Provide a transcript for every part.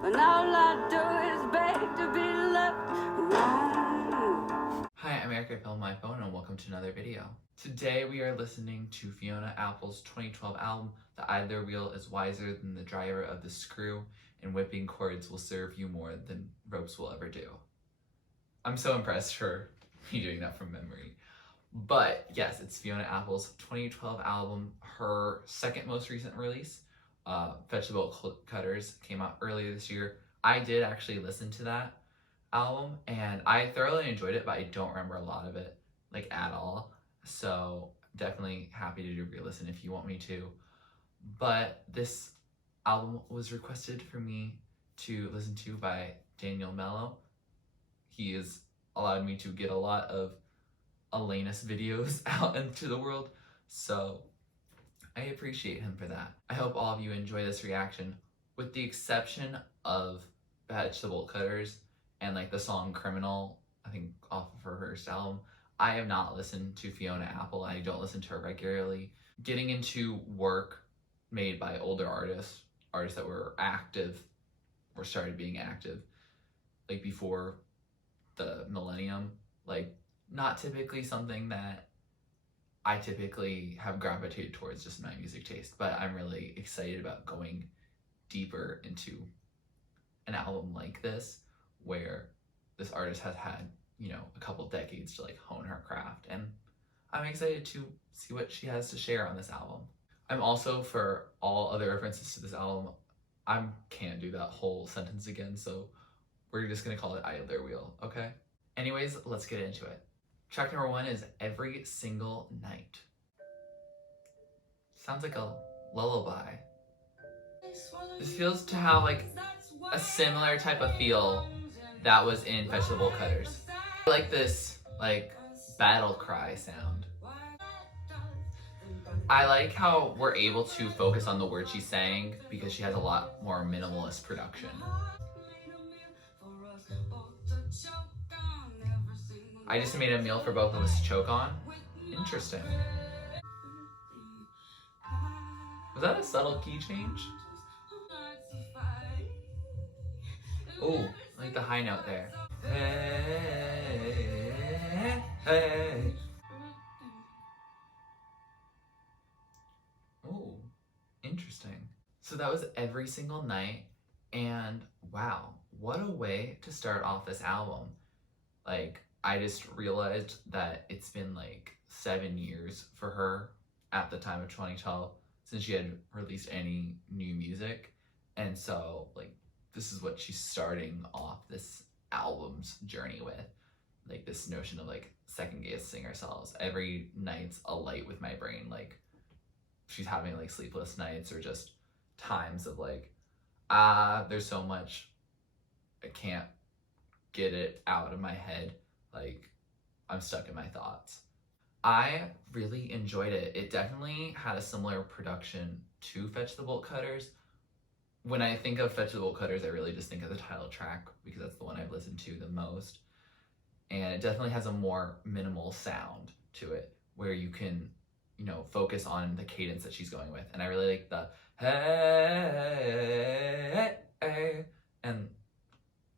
when all I do is beg to be left alone. Hi, I'm Eric. I filmed my phone and welcome to another video. Today we are listening to Fiona Apple's 2012 album, The Idler Wheel is Wiser Than the Driver of the Screw, and Whipping Cords Will Serve You More Than Ropes Will Ever Do. I'm so impressed for me doing that from memory. But yes, it's Fiona Apple's 2012 album, her second most recent release. Vegetable Cutters came out earlier this year. I did actually listen to that album and I thoroughly enjoyed it, but I don't remember a lot of it, like, at all. So definitely happy to do a re-listen if you want me to. But this album was requested for me to listen to by Daniel Mello. He has allowed me to get a lot of Elena's videos out into the world, so I appreciate him for that. I hope all of you enjoy this reaction, with the exception of Vegetable Cutters and like the song Criminal, I think off of her first album. I have not listened to Fiona Apple. I don't listen to her regularly. Getting into work made by older artists that were active or started being active like before the millennium, like not typically something that I typically have gravitated towards just my music taste, but I'm really excited about going deeper into an album like this where this artist has had, you know, a couple decades to like hone her craft, and I'm excited to see what she has to share on this album. I'm also, for all other references to this album, I can't do that whole sentence again, so we're just gonna call it Idler Wheel, okay? Anyways, let's get into it. Track number 1 is Every Single Night. Sounds like a lullaby. This feels to have like a similar type of feel that was in Vegetable Cutters. I like this like battle cry sound. I like how we're able to focus on the words she's saying because she has a lot more minimalist production. I just made a meal for both of us to choke on. Interesting. Was that a subtle key change? Oh, like the high note there. Hey, hey. Oh, interesting. So that was Every Single Night, and wow, what a way to start off this album. Like, I just realized that it's been like 7 years for her at the time of 2012 since she had released any new music, and so like this is what she's starting off this album's journey with, like this notion of like second guessing ourselves. Every night's a light with my brain, like she's having like sleepless nights or just times of like, there's so much I can't get it out of my head, like I'm stuck in my thoughts. I really enjoyed it. It definitely had a similar production to Vegetable Cutters. When I think of Vegetable Cutters, I really just think of the title track because that's the one I've listened to the most. And it definitely has a more minimal sound to it where you can, you know, focus on the cadence that she's going with. And I really like the hey, hey. And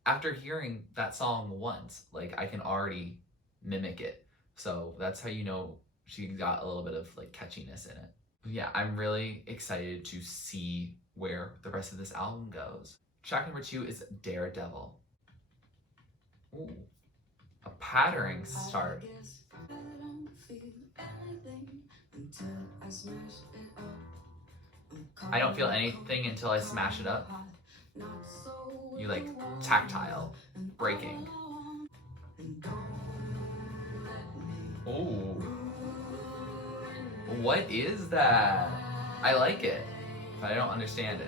after hearing that song once, like I can already mimic it. So that's how you know she got a little bit of like catchiness in it. But yeah, I'm really excited to see where the rest of this album goes. Track number 2 is Daredevil. Ooh, a pattering start. I don't feel anything until I smash it up. You like tactile, breaking. Oh, what is that? I like it, but I don't understand it.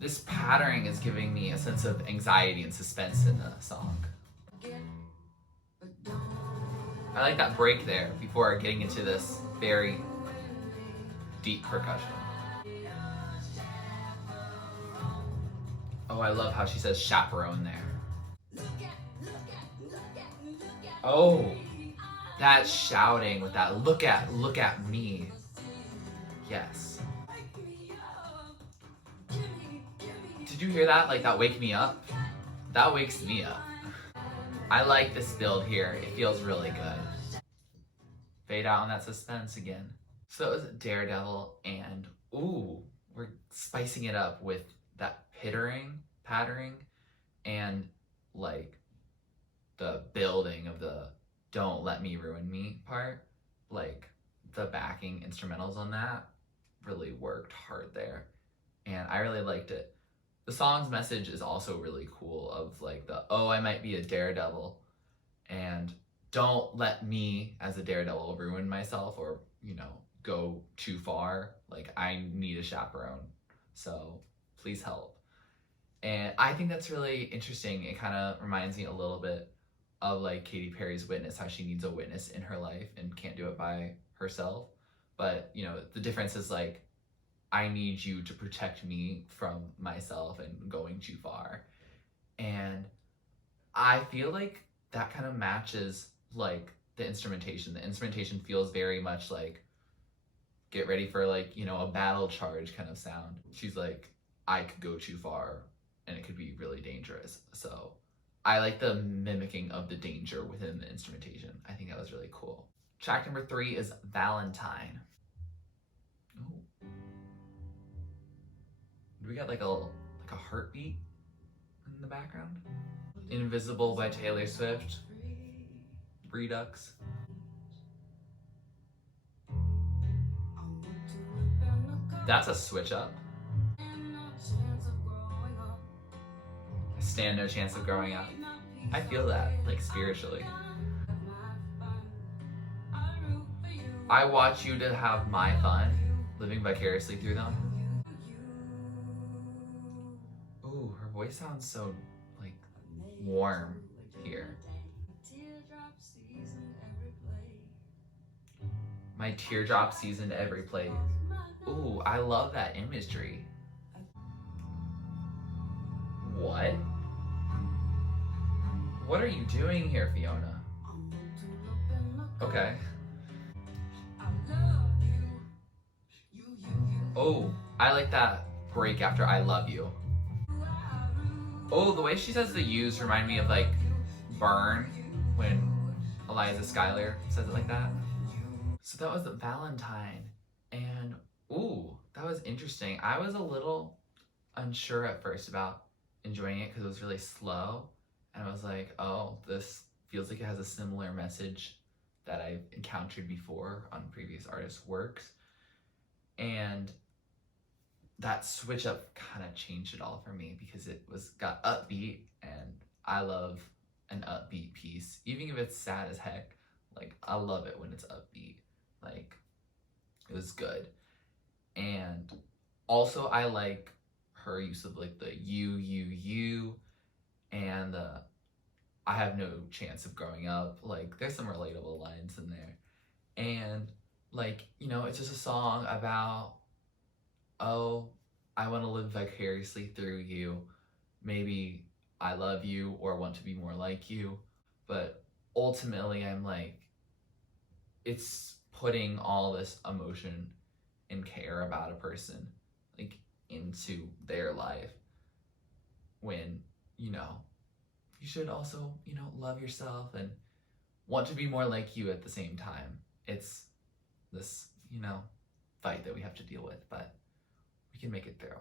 This patterning is giving me a sense of anxiety and suspense in the song. I like that break there before getting into this very deep percussion. Oh, I love how she says chaperone there. Oh, that shouting with that look at me. Yes. Did you you hear that? Like that wake me up? That wakes me up. I like this build here. It feels really good. Fade out on that suspense again. So that was Daredevil, and ooh, we're spicing it up with that pattering, and like the building of the "Don't Let Me Ruin Me" part. Like the backing instrumentals on that really worked hard there, and I really liked it. The song's message is also really cool, of like the, oh, I might be a daredevil, and don't let me as a daredevil ruin myself or, you know, go too far. Like, I need a chaperone, so please help. And I think that's really interesting. It kind of reminds me a little bit of like Katy Perry's Witness, how she needs a witness in her life and can't do it by herself. But, you know, the difference is like, I need you to protect me from myself and going too far. And I feel like that kind of matches like the instrumentation. The instrumentation feels very much like, get ready for like, you know, a battle charge kind of sound. She's like, I could go too far and it could be really dangerous. So I like the mimicking of the danger within the instrumentation. I think that was really cool. Track number 3 is Valentine. Ooh. We got like a heartbeat in the background. Invisible by Taylor Swift. Redux. That's a switch up. I stand no chance of growing up. I feel that, like, spiritually. I want you to have my fun, living vicariously through them. Ooh, her voice sounds so, like, warm here. My teardrop seasoned every plate. Ooh, I love that imagery. What? What are you doing here, Fiona? Okay. Oh, I like that break after I love you. Oh, the way she says the U's remind me of like Burn, when Eliza Schuyler says it like that. So that was Valentine, and ooh, that was interesting. I was a little unsure at first about enjoying it because it was really slow, and I was like, oh, this feels like it has a similar message that I've encountered before on previous artists' works, and that switch up kind of changed it all for me because it got upbeat, and I love an upbeat piece, even if it's sad as heck. Like, I love it when it's upbeat. Like, it was good. And also I like her use of like the you, and the I have no chance of growing up. Like, there's some relatable lines in there. And like, you know, it's just a song about, oh, I want to live vicariously through you. Maybe I love you or want to be more like you. But ultimately, I'm like, it's putting all this emotion and care about a person like into their life, when, you know, you should also, you know, love yourself and want to be more like you at the same time. It's this, you know, fight that we have to deal with, but we can make it through.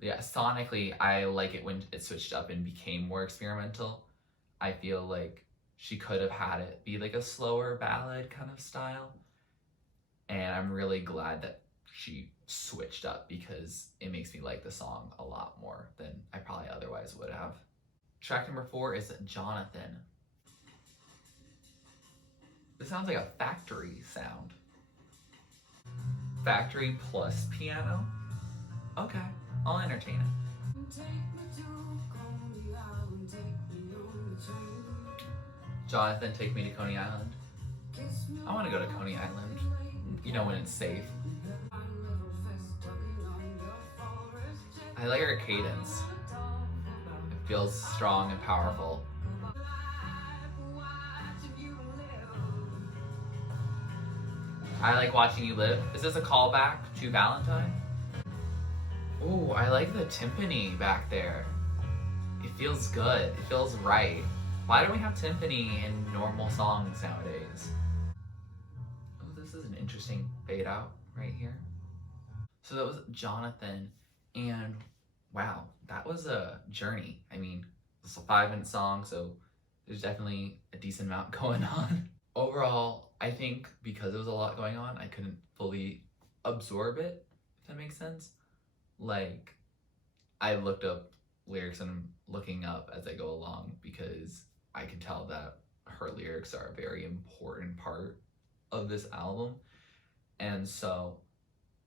Yeah, sonically, I like it when it switched up and became more experimental. I feel like she could have had it be like a slower ballad kind of style. And I'm really glad that she switched up because it makes me like the song a lot more than I probably otherwise would have. Track number 4 is Jonathan. This sounds like a factory sound. Factory plus piano? Okay, I'll entertain it. Jonathan, take me to Coney Island. I want to go to Coney Island, you know, when it's safe. I like her cadence. It feels strong and powerful. I like watching you live. Is this a callback to Valentine? Ooh, I like the timpani back there. It feels good. It feels right. Why don't we have timpani in normal songs nowadays? Oh, this is an interesting fade out right here. So that was Jonathan, and wow, that was a journey. I mean, it's a 5-minute song, so there's definitely a decent amount going on. Overall, I think because there was a lot going on, I couldn't fully absorb it, if that makes sense. Like, I looked up lyrics and I'm looking up as I go along because I can tell that her lyrics are a very important part of this album. And so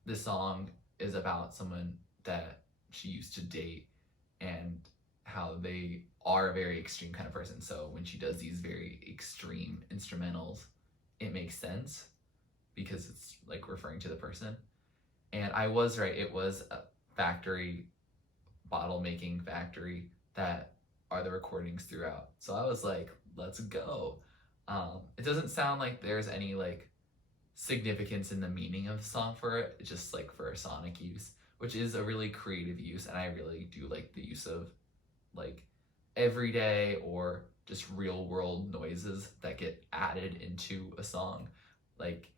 this song is about someone that she used to date and how they are a very extreme kind of person. So when she does these very extreme instrumentals, it makes sense because it's like referring to the person. And I was right, it was a factory, bottle making factory that are the recordings throughout. So I was like, let's go. It doesn't sound like there's any like significance in the meaning of the song for it. It's just like for a sonic use, which is a really creative use, and I really do like the use of like everyday or just real world noises that get added into a song. Like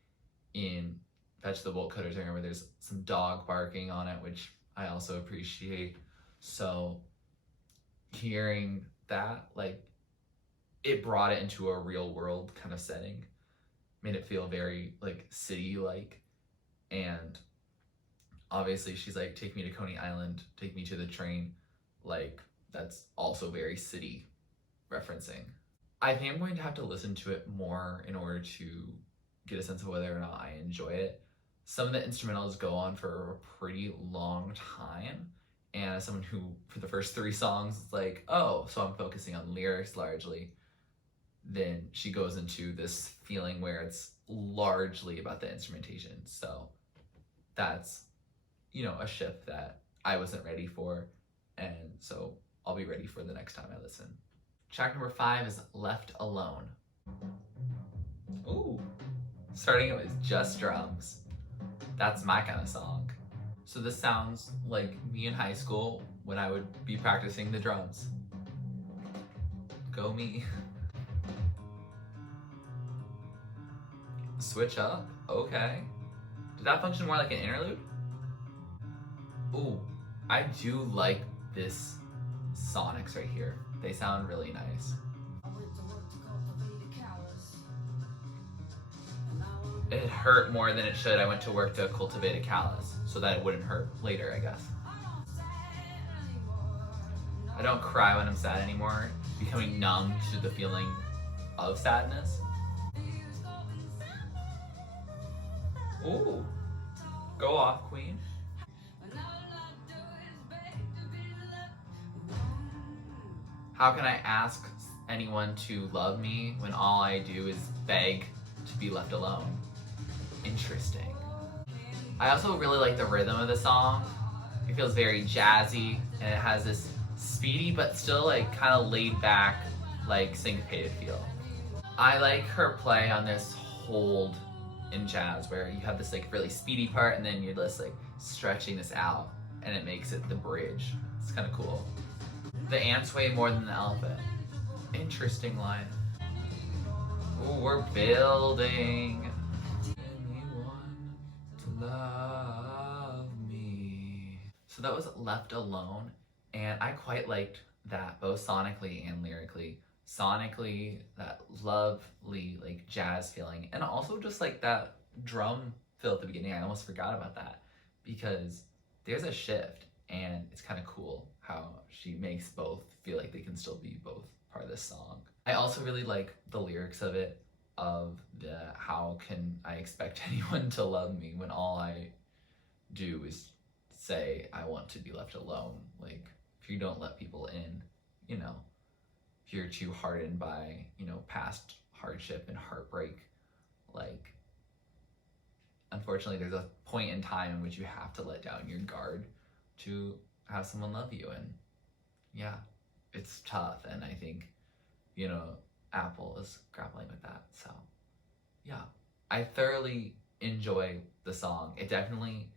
in Fetch the Bolt Cutters, I remember there's some dog barking on it, which I also appreciate. So hearing that, like, it brought it into a real world kind of setting, made it feel very like city like. And obviously she's like, take me to Coney Island, take me to the train, like that's also very city referencing. I think I'm going to have to listen to it more in order to get a sense of whether or not I enjoy it. Some of the instrumentals go on for a pretty long time, and as someone who for the first 3 songs is like, oh, so I'm focusing on lyrics largely, then she goes into this feeling where it's largely about the instrumentation. So that's, you know, a shift that I wasn't ready for, and so I'll be ready for the next time I listen. Track number 5 is Left Alone. Ooh, starting it with just drums. That's my kind of song. So this sounds like me in high school when I would be practicing the drums. Go me. Switch up? Okay. Did that function more like an interlude? Ooh, I do like this sonics right here. They sound really nice. It hurt more than it should. I went to work to cultivate a callus so that it wouldn't hurt later, I guess. I don't cry when I'm sad anymore. Becoming numb to the feeling of sadness. Ooh, go off, queen. How can I ask anyone to love me when all I do is beg to be left alone? Interesting. I also really like the rhythm of the song. It feels very jazzy, and it has this speedy but still like kind of laid back, like syncopated feel. I like her play on this hold in jazz where you have this like really speedy part and then you're just like stretching this out and it makes it the bridge. It's kind of cool. The ants weigh more than the elephant. Interesting line. Ooh, we're building. Anyone to love me. So that was Left Alone, and I quite liked that both sonically and lyrically. Sonically, that lovely like jazz feeling, and also just like that drum fill at the beginning. I almost forgot about that because there's a shift, and it's kind of cool how she makes both feel like they can still be both part of this song. I also really like the lyrics of it, of the how can I expect anyone to love me when all I do is say I want to be left alone. Like, if you don't let people in, you know, if you're too hardened by, you know, past hardship and heartbreak, like, unfortunately there's a point in time in which you have to let down your guard to have someone love you. And yeah, it's tough, and I think, you know, Apple is grappling with that. So yeah, I thoroughly enjoy the song. It definitely,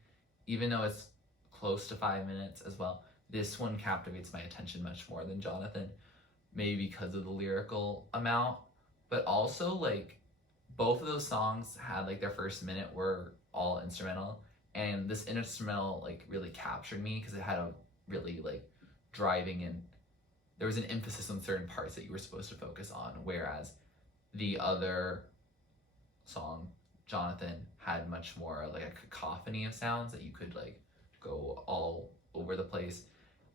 even though it's close to 5 minutes as well. This one captivates my attention much more than Jonathan, maybe because of the lyrical amount, but also like both of those songs had like their first minute were all instrumental, and this instrumental like really captured me because it had a really like driving and there was an emphasis on certain parts that you were supposed to focus on, whereas the other song, Jonathan, had much more like a cacophony of sounds that you could like go all over the place,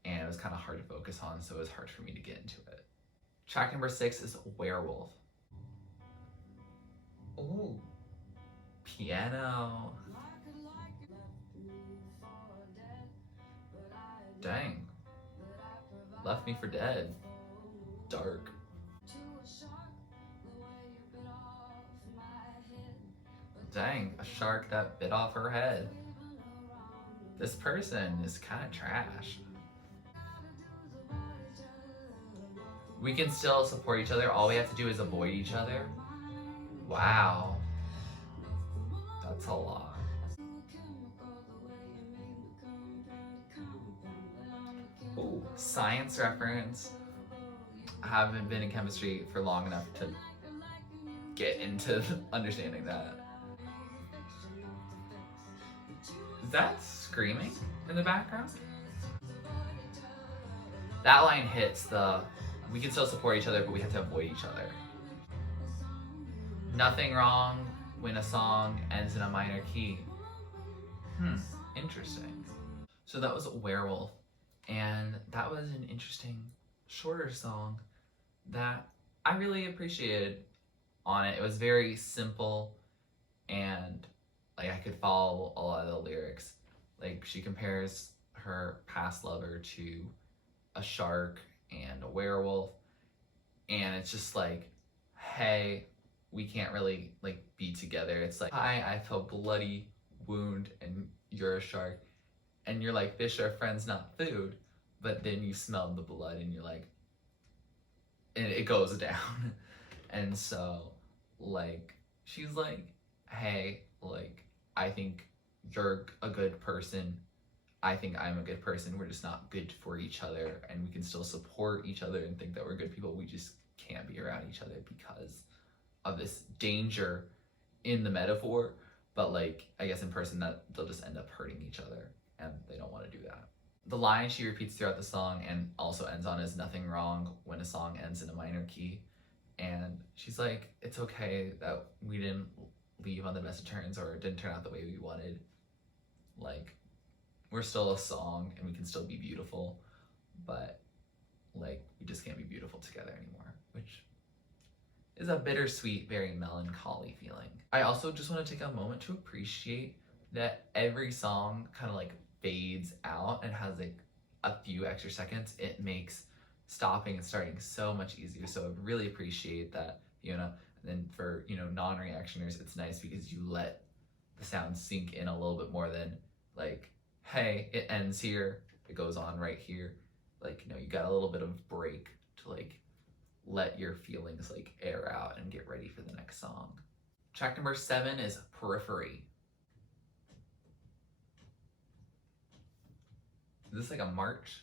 and it was kind of hard to focus on, so it was hard for me to get into it. Track number 6 is Werewolf. Ooh, piano. Dang. Left me for dead. Dark. Dang, a shark that bit off her head. This person is kind of trash. We can still support each other. All we have to do is avoid each other. Wow. That's a lot. Ooh, science reference. I haven't been in chemistry for long enough to get into understanding that. Is that screaming in the background? That line hits the, we can still support each other, but we have to avoid each other. Nothing wrong when a song ends in a minor key. Interesting. So that was Werewolf, and that was an interesting, shorter song that I really appreciated on it. It was very simple, and like I could follow a lot of the lyrics. Like she compares her past lover to a shark and a werewolf, and it's just like, hey, we can't really like be together. It's like, hi, I have a bloody wound and you're a shark, and you're like, fish are friends, not food, but then you smell the blood and you're like, and it goes down. And so like she's like, hey, like I think you're a good person, I think I'm a good person, we're just not good for each other, and we can still support each other and think that we're good people, we just can't be around each other because of this danger in the metaphor, but like I guess in person that they'll just end up hurting each other, and they don't want to do that. The line she repeats throughout the song and also ends on is nothing wrong when a song ends in a minor key, and she's like, it's okay that we didn't leave on the best of terms or it didn't turn out the way we wanted. Like, we're still a song and we can still be beautiful, but like we just can't be beautiful together anymore, which is a bittersweet, very melancholy feeling. I also just want to take a moment to appreciate that every song kind of like fades out and has like a few extra seconds. It makes stopping and starting so much easier. So I really appreciate that, Fiona. And then for, you know, non-reactioners, it's nice because you let the sound sink in a little bit more than like, hey, it ends here, it goes on right here. Like, you know, you got a little bit of break to like let your feelings like air out and get ready for the next song. Track number 7 is Periphery. Is this like a march?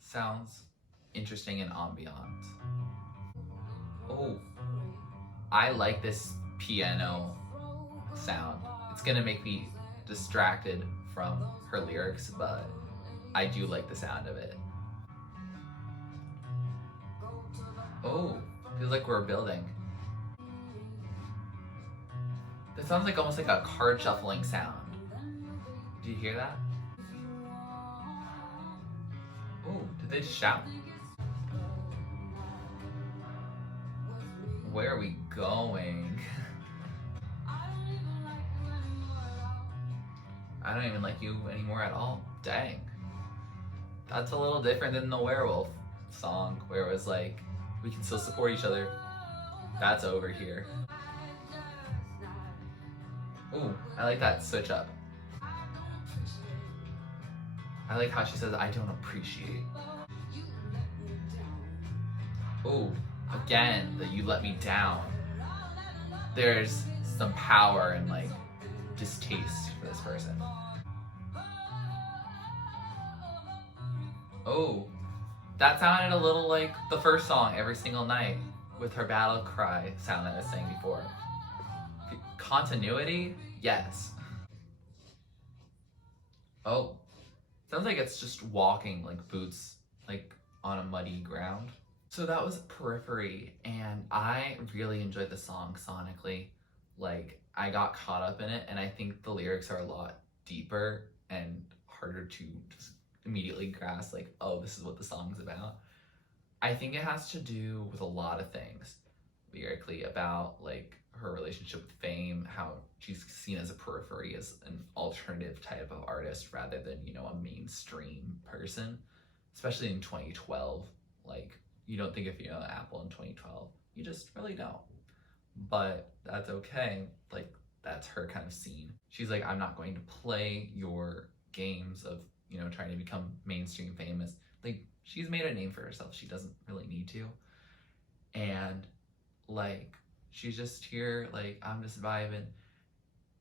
Sounds interesting and ambient. Oh, I like this piano sound. It's gonna make me distracted from her lyrics, but I do like the sound of it. Oh, feels like we're building. That sounds like almost like a card shuffling sound. Do you hear that? Oh, did they just shout? Where are we going? I don't even like you anymore at all. Dang. That's a little different than the Werewolf song, where it was like, we can still support each other. That's over here. Ooh, I like that switch up. I like how she says, I don't appreciate. Ooh, again, that you let me down. There's some power and like distaste for this person. Oh, that sounded a little like the first song, Every Single Night, with her battle cry sound that I was saying before. Continuity? Yes. Oh, sounds like it's just walking like boots, like on a muddy ground. So that was Periphery, and I really enjoyed the song sonically. Like, I got caught up in it, and I think the lyrics are a lot deeper and harder to just immediately grasp, like, oh, this is what the song's about. I think it has to do with a lot of things lyrically about like her relationship with fame, how she's seen as a periphery, as an alternative type of artist rather than, you know, a mainstream person, especially in 2012. Like, you don't think of Fiona Apple in 2012. You just really don't. But that's okay. Like, that's her kind of scene. She's like, I'm not going to play your games of, you know, trying to become mainstream famous. Like, she's made a name for herself. She doesn't really need to. And like, she's just here, like, I'm just vibing.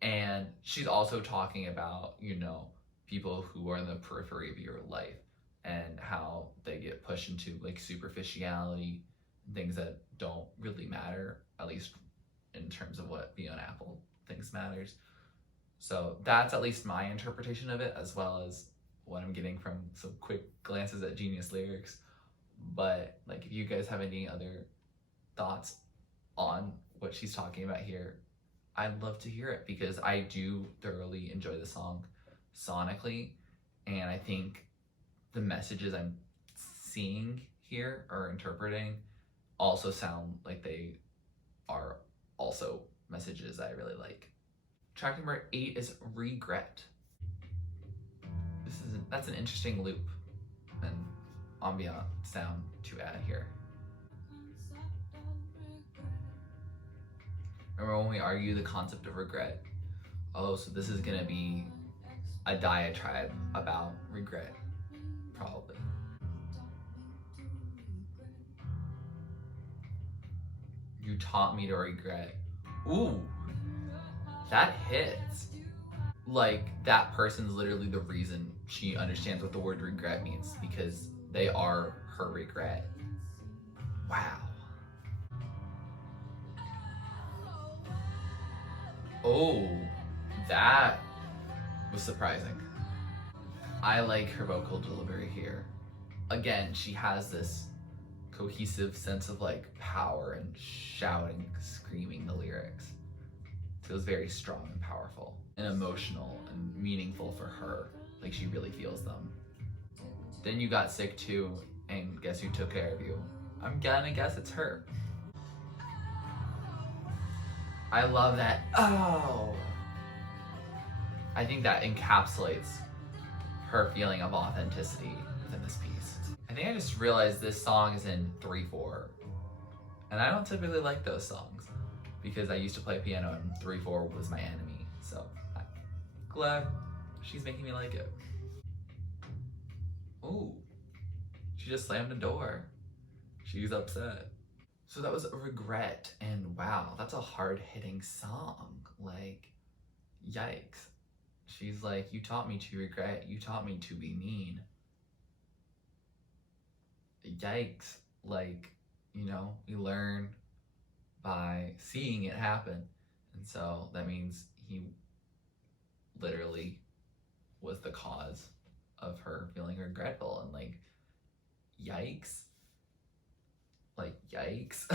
And she's also talking about, you know, people who are in the periphery of your life and how they get pushed into like superficiality, things that don't really matter, at least in terms of what Fiona Apple thinks matters. So that's at least my interpretation of it, as well as what I'm getting from some quick glances at Genius lyrics. But like, if you guys have any other thoughts on what she's talking about here, I'd love to hear it, because I do thoroughly enjoy the song sonically, and I think the messages I'm seeing here or interpreting also sound like they are also messages I really like. Track number 8 is Regret. That's an interesting loop and ambient sound to add here. Remember when we argue the concept of regret? Oh, so this is gonna be a diatribe about regret, probably. You taught me to regret. Ooh, that hits. Like, that person's literally the reason she understands what the word regret means, because they are her regret. Wow. Oh, that was surprising. I like her vocal delivery here. Again, she has this cohesive sense of like power and shouting, screaming the lyrics. It feels very strong and powerful and emotional and meaningful for her. Like, she really feels them. Then you got Sick too, and guess who took care of you? I'm gonna guess it's her. I love that. Oh, I think that encapsulates her feeling of authenticity within this piece. I think I just realized this song is in 3/4, and I don't typically like those songs because I used to play piano and 3/4 was my enemy. So I'm glad she's making me like it. Ooh, she just slammed the door. She's upset. So that was Regret, and wow, that's a hard-hitting song. Like, yikes. She's like, you taught me to regret, you taught me to be mean. Yikes. Like, you know, we learn by seeing it happen. And so that means he literally was the cause of her feeling regretful, and like, yikes. Like, yikes.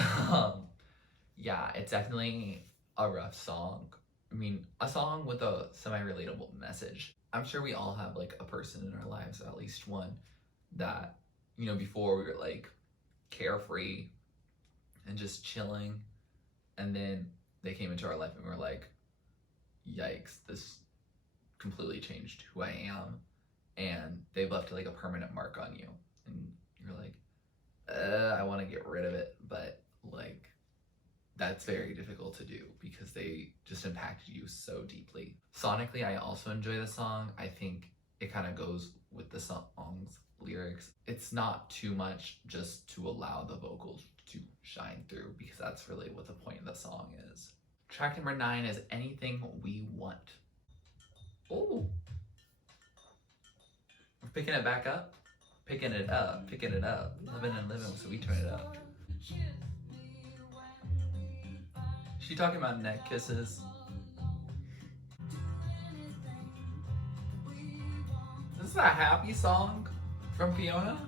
Yeah, it's definitely a rough song. I mean, a song with a semi-relatable message. I'm sure we all have like a person in our lives, at least one, that, you know, before we were like carefree and just chilling, and then they came into our life and we're like, yikes, this completely changed who I am, and they've left like a permanent mark on you, and you're like, I want to get rid of it, but like, that's very difficult to do because they just impacted you so deeply. Sonically, I also enjoy the song. I think it kind of goes with the song's lyrics. It's not too much just to allow the vocals to shine through, because that's really what the point of the song is. Track number 9 is Anything We Want. Oh, we're picking it back up. picking it up, living and living, so we turn it up. She talking about neck kisses. This is a happy song from Fiona.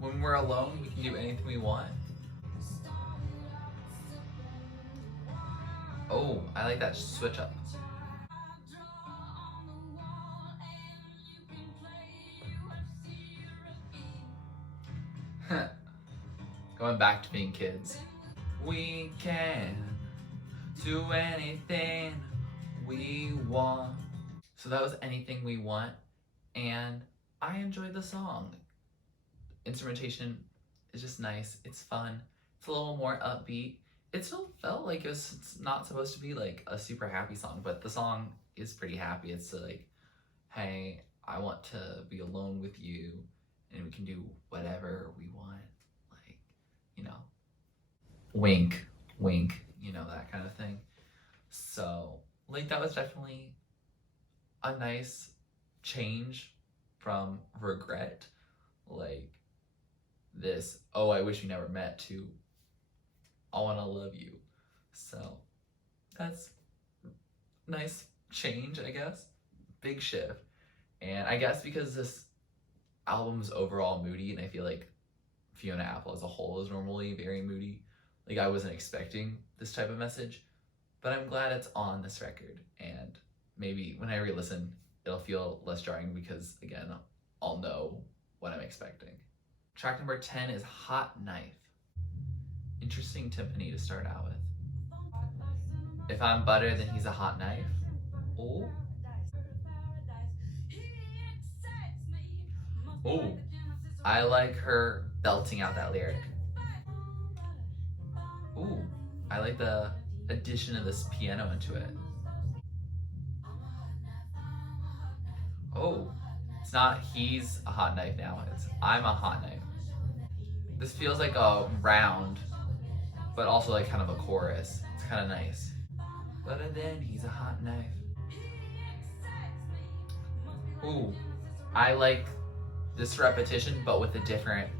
When we're alone, we can do anything we want. Oh, I like that switch up. Going back to being kids. We can do anything we want. So that was Anything We Want, and I enjoyed the song. Instrumentation is just nice. It's fun. It's a little more upbeat. It still felt like it was not supposed to be like a super happy song, but the song is pretty happy. It's like, hey, I want to be alone with you, and we can do whatever we want. Like, you know, wink, wink, you know, that kind of thing. So, like, that was definitely a nice change from regret. Like, this, oh, I wish we never met, to I want to love you. So, that's nice change, I guess. Big shift. And I guess because this album's overall moody, and I feel like Fiona Apple as a whole is normally very moody, like I wasn't expecting this type of message, but I'm glad it's on this record, and maybe when I re-listen, it'll feel less jarring because, again, I'll know what I'm expecting. Track number 10 is Hot Knife. Interesting timpani to start out with. If I'm butter, then he's a hot knife. Oh. Oh. I like her belting out that lyric. Ooh. I like the addition of this piano into it. Oh. It's not he's a hot knife now, it's I'm a hot knife. This feels like a round, but also like kind of a chorus. It's kind of nice. But then he's a hot knife. Ooh, I like this repetition, but with a different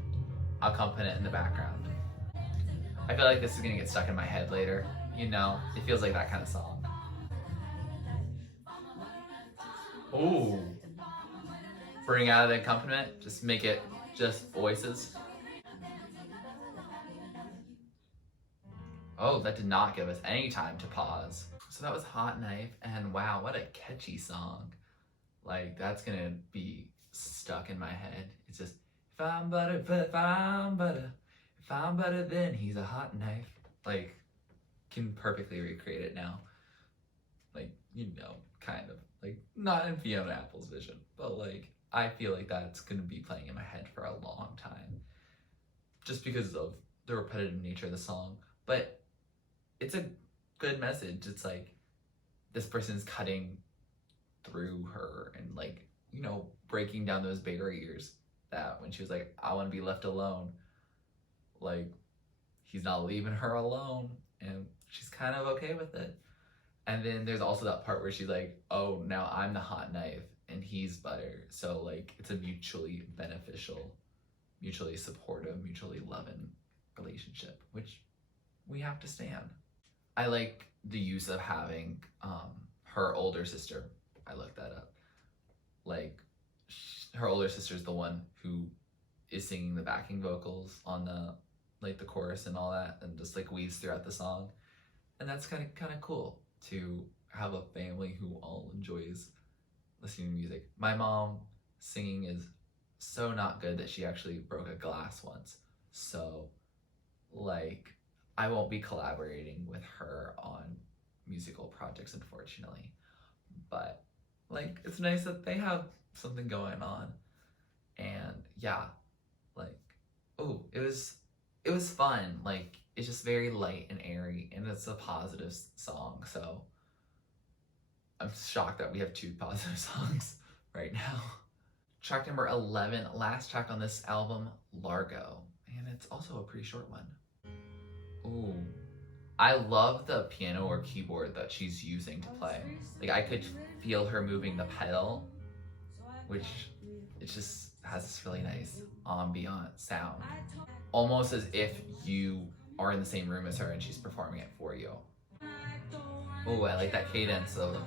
accompaniment in the background. I feel like this is gonna get stuck in my head later. You know, it feels like that kind of song. Ooh. Bring out the accompaniment, just make it just voices. Oh, that did not give us any time to pause. So that was Hot Knife, and wow, what a catchy song. Like, that's gonna be stuck in my head. It's just, if I'm butter, then he's a hot knife. Like, can perfectly recreate it now. Like, you know, kind of. Like, not in Fiona Apple's vision, but like, I feel like that's gonna be playing in my head for a long time. Just because of the repetitive nature of the song. But it's a good message. It's like, this person's cutting through her and, like, you know, breaking down those barriers that when she was like, I want to be left alone, like, he's not leaving her alone, and she's kind of okay with it. And then there's also that part where she's like, oh, now I'm the hot knife and he's butter, so like it's a mutually beneficial, mutually supportive, mutually loving relationship, which we have to stand. I like the use of having her older sister. I looked that up. Like, her older sister's the one who is singing the backing vocals on the, like, the chorus and all that, and just like weaves throughout the song. And that's kind of cool to have a family who all enjoys listening to music. My mom singing is so not good that she actually broke a glass once. So, like, I won't be collaborating with her on musical projects, unfortunately. But, like, it's nice that they have something going on. And yeah, like, oh, it was fun. Like, it's just very light and airy, and it's a positive song. So I'm shocked that we have 2 positive songs right now. Track number 11, last track on this album, Largo. And it's also a pretty short one. Ooh. I love the piano or keyboard that she's using to play. Like, I could feel her moving the pedal, which, it's just has this really nice ambient sound, almost as if you are in the same room as her and she's performing it for you. Oh, I like that cadence of,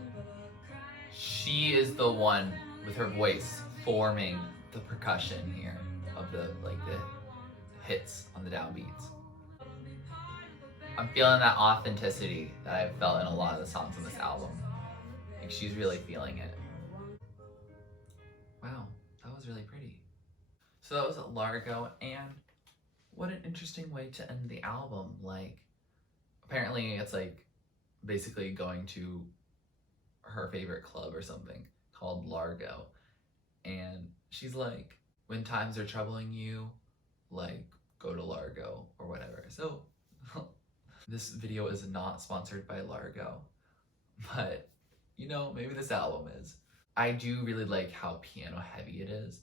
she is the one with her voice forming the percussion here of the hits on the downbeats. I'm feeling that authenticity that I've felt in a lot of the songs on this album. Like, she's really feeling it. Wow, that was really pretty. So that was Largo, and what an interesting way to end the album. Like, apparently it's like basically going to her favorite club or something called Largo, and she's like, when times are troubling you, like, go to Largo or whatever. So this video is not sponsored by Largo, but you know, maybe this album is. I do really like how piano heavy it is,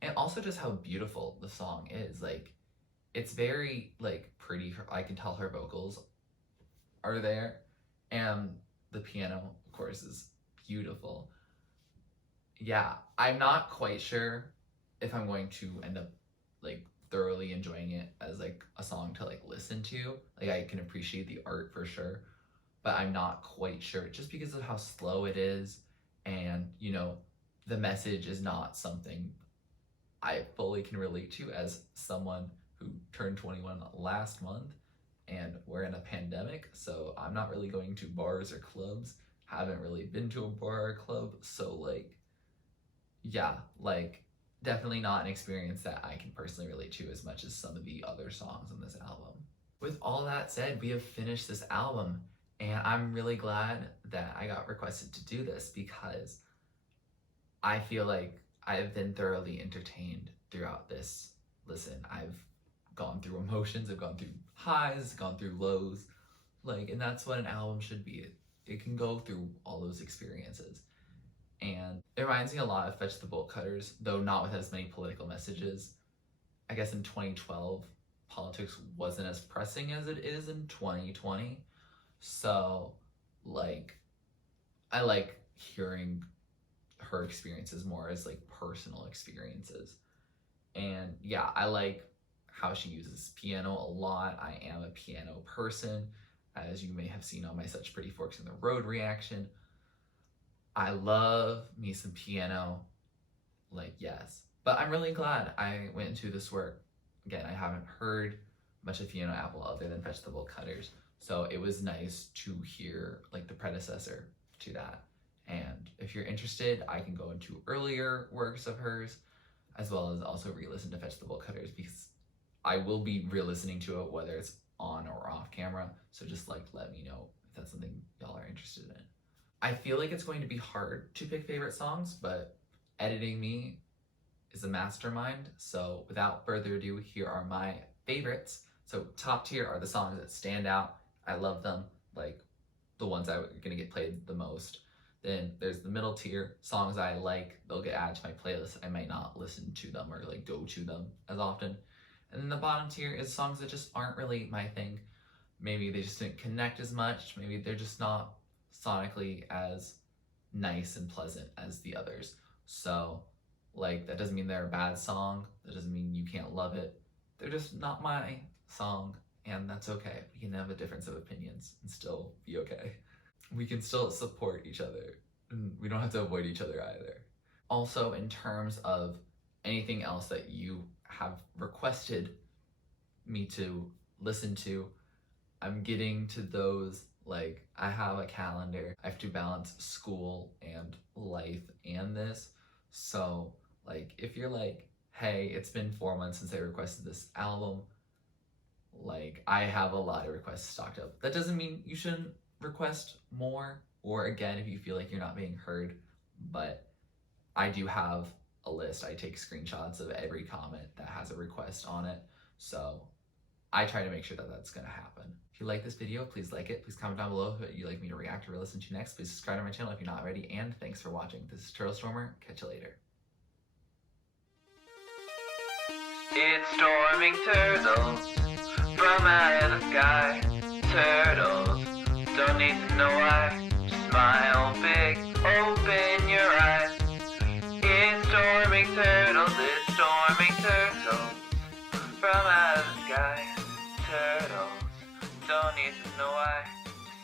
and also just how beautiful the song is. Like, it's very like pretty. I can tell her vocals are there, and the piano, of course, is beautiful. Yeah, I'm not quite sure if I'm going to end up like thoroughly enjoying it as like a song to like listen to. Like, I can appreciate the art for sure, but I'm not quite sure just because of how slow it is, and you know, the message is not something I fully can relate to as someone who turned 21 last month, and we're in a pandemic, so I'm not really going to bars or clubs, haven't really been to a bar or club, so like, yeah, like, definitely not an experience that I can personally relate to as much as some of the other songs on this album. With all that said, we have finished this album, and I'm really glad that I got requested to do this because I feel like I've been thoroughly entertained throughout this listen. I've gone through emotions, I've gone through highs, gone through lows, like, and that's what an album should be. It can go through all those experiences. And it reminds me a lot of Fetch the Bolt Cutters, though not with as many political messages. I guess in 2012, politics wasn't as pressing as it is in 2020. So, like, I like hearing her experiences more as like personal experiences. And yeah, I like how she uses piano a lot. I am a piano person, as you may have seen on my Such Pretty Forks in the Road reaction. I love me some piano, like, yes. But I'm really glad I went into this work. Again, I haven't heard much of Fiona Apple other than Fetch the Bolt Cutters, so it was nice to hear like the predecessor to that. And if you're interested, I can go into earlier works of hers, as well as also re-listen to Fetch the Bolt Cutters, because I will be re-listening to it whether it's on or off camera, so just like let me know if that's something y'all are interested in. I feel like it's going to be hard to pick favorite songs, but editing me is a mastermind, so without further ado, here are my favorites. So top tier are the songs that stand out. I love them, like the ones that are gonna get played the most. Then there's the middle tier, songs I like, they'll get added to my playlist. I might not listen to them or like go to them as often. And then the bottom tier is songs that just aren't really my thing. Maybe they just didn't connect as much. Maybe they're just not sonically as nice and pleasant as the others. So like, that doesn't mean they're a bad song. That doesn't mean you can't love it. They're just not my song, and that's okay. We can have a difference of opinions and still be okay. We can still support each other, and we don't have to avoid each other either. Also, in terms of anything else that you have requested me to listen to, I'm getting to those. Like, I have a calendar. I have to balance school and life and this. So like, if you're like, hey, it's been 4 months since I requested this album, like, I have a lot of requests stocked up. That doesn't mean you shouldn't request more, or again, if you feel like you're not being heard, but I do have a list. I take screenshots of every comment that has a request on it, so I try to make sure that that's gonna happen. If you like this video, please like it. Please comment down below who you'd like me to react or listen to next. Please subscribe to my channel if you're not already, and thanks for watching. This is TurtleStormer. Catch you later. It's storming turtles from out of the sky. Turtles don't need to know why. Just smile big, open your eyes. It's storming turtles, it's storming. from out of the sky. Turtles don't need to know why.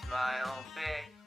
Smile big.